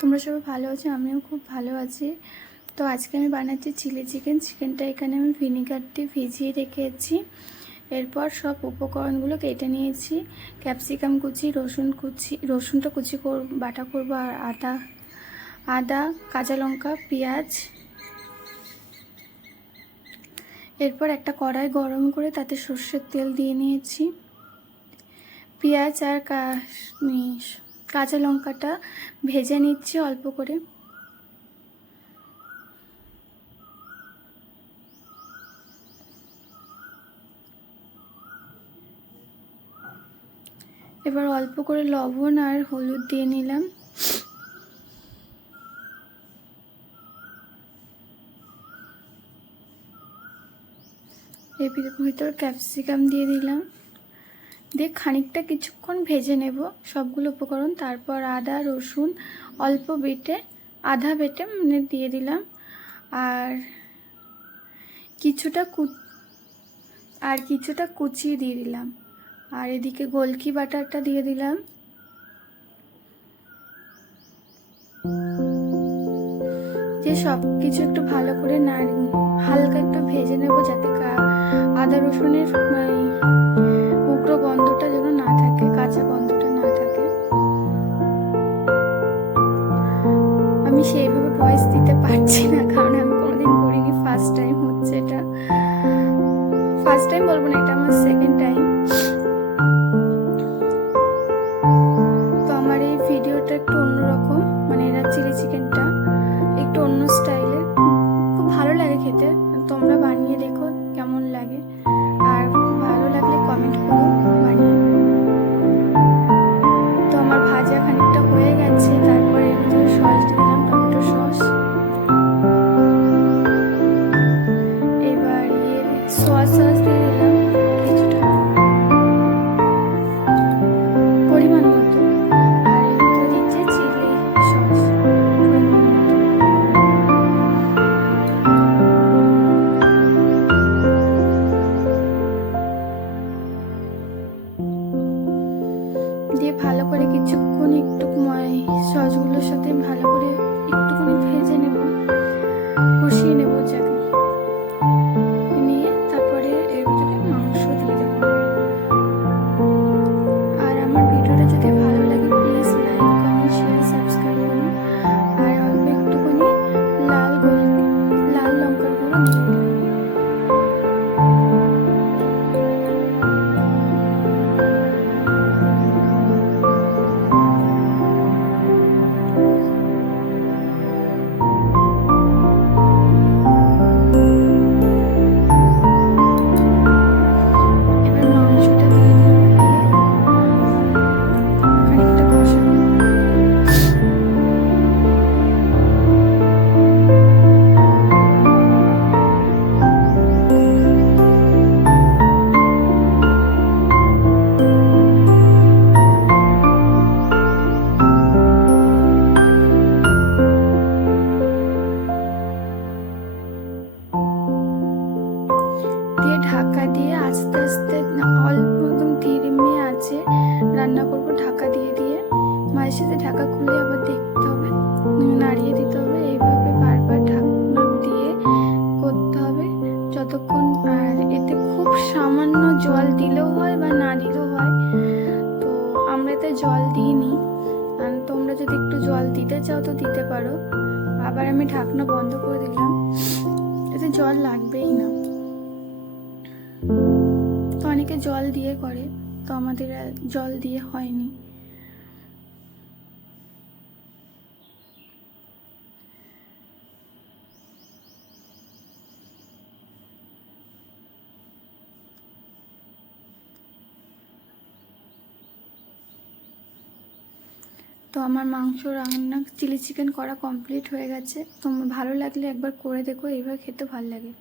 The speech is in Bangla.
তোমরা সবাই ভালো আছো, আমিও খুব ভালো আছি। তো আজকে আমি বানাচ্ছি চিলি চিকেন। চিকেনটা এখানে আমি ভিনিগার দিয়ে ভিজিয়ে রেখেছি। এরপর সব উপকরণগুলো কেটে নিয়েছি। ক্যাপসিকাম কুচি, রসুনটা কুচি বাটা করবো, আর আদা, কাঁচা লঙ্কা, পেঁয়াজ। এরপর একটা কড়াই গরম করে তাতে সর্ষের তেল দিয়ে নিয়েছি। পেঁয়াজ আর কাঁচা লঙ্কাটা ভেজে নিচ্ছি অল্প করে। এবার অল্প করে লবণ আর হলুদ দিয়ে নিলাম। এর ভিতর ক্যাপসিকাম দিয়ে দিলাম, দিয়ে খানিকটা কিছুক্ষণ ভেজে নেব সবগুলো উপকরণ। তারপর আদা রসুন অল্প বেটে, আধা বেটে মানে দিয়ে দিলাম, আর কিছুটা কুচিয়ে দিয়ে দিলাম। আর এদিকে গোলকি বাটারটা দিয়ে দিলাম। যে সব কিছু একটু ভালো করে হালকা একটু ভেজে নেব, যাতে আদা রসুনের উগ্র গন্ধটা যেন না থাকে, কাঁচা গন্ধটা না থাকে। আমি সেইভাবে ভয়েস দিতে পারছি না, কারণ আমি কোনোদিন করিনি, ফার্স্ট টাইম হচ্ছে এটা। ফার্স্ট টাইম বলবো না, এটা আমার সেকেন্ড টাইম। তো আমার এই ভিডিওটা একটু অন্যরকম, মানে এরা চিলি চিকেনটা একটু অন্য স্টাইলের, খুব ভালো লাগে খেতে। তোমরা বানিয়ে দেখো কেমন লাগে, আর ভালো লাগলে কমেন্ট করো বানিয়ে। তো আমার ভাজা খানিকটা হয়ে গেছে, তারপরে এর ভিতরে সস দিয়ে দিলাম, টমেটো সস। এবার সোয়া সস দিয়ে দিলাম কিছুটা, পরিমাণ মতো। আর এর ভিতরে দিচ্ছে চিলি সস পরিমাণ মতো। দিয়ে ভালো করে কিছুক্ষণ একটু সসগুলোর সাথে ভালো করে একটুখানি ভেজে নেব, কষিয়ে নেব যাকে নিয়ে। তারপরে এর ভিতরে মাংস দিয়ে দেব। আর আমার ভিডিওটা যদি ভালো লাগে please like comment share subscribe করুন। আর অল্প একটুখানি লাল লঙ্কার গুঁড়ো দিয়ে দিলাম। দিয়ে ঢাকা দিয়ে আস্তে আস্তে অল্প একদম ধীরে আছে রান্না করবো, ঢাকা দিয়ে দিয়ে। মাঝে সাথে ঢাকা খুলে আবার দেখতে হবে, নাড়িয়ে দিতে হবে। এইভাবে বারবার ঢাকনা দিয়ে করতে হবে যতক্ষণ। আর এতে খুব সামান্য জল দিলেও হয় বা না দিলেও হয়, তো আমরা এতে জল দিইনি। আর তোমরা যদি একটু জল দিতে চাও তো দিতে পারো। আবার আমি ঢাকনা বন্ধ করে দিলাম, এতে জল লাগবেই না। তো অনেকে জল দিয়ে করে, তো আমাদের জল দিয়ে হয়নি। তো আমার মাংস রান্না চিলি চিকেন করা কমপ্লিট হয়ে গেছে। তোমার ভালো লাগলে একবার করে দেখো, এইভাবে খেতে ভালো লাগে।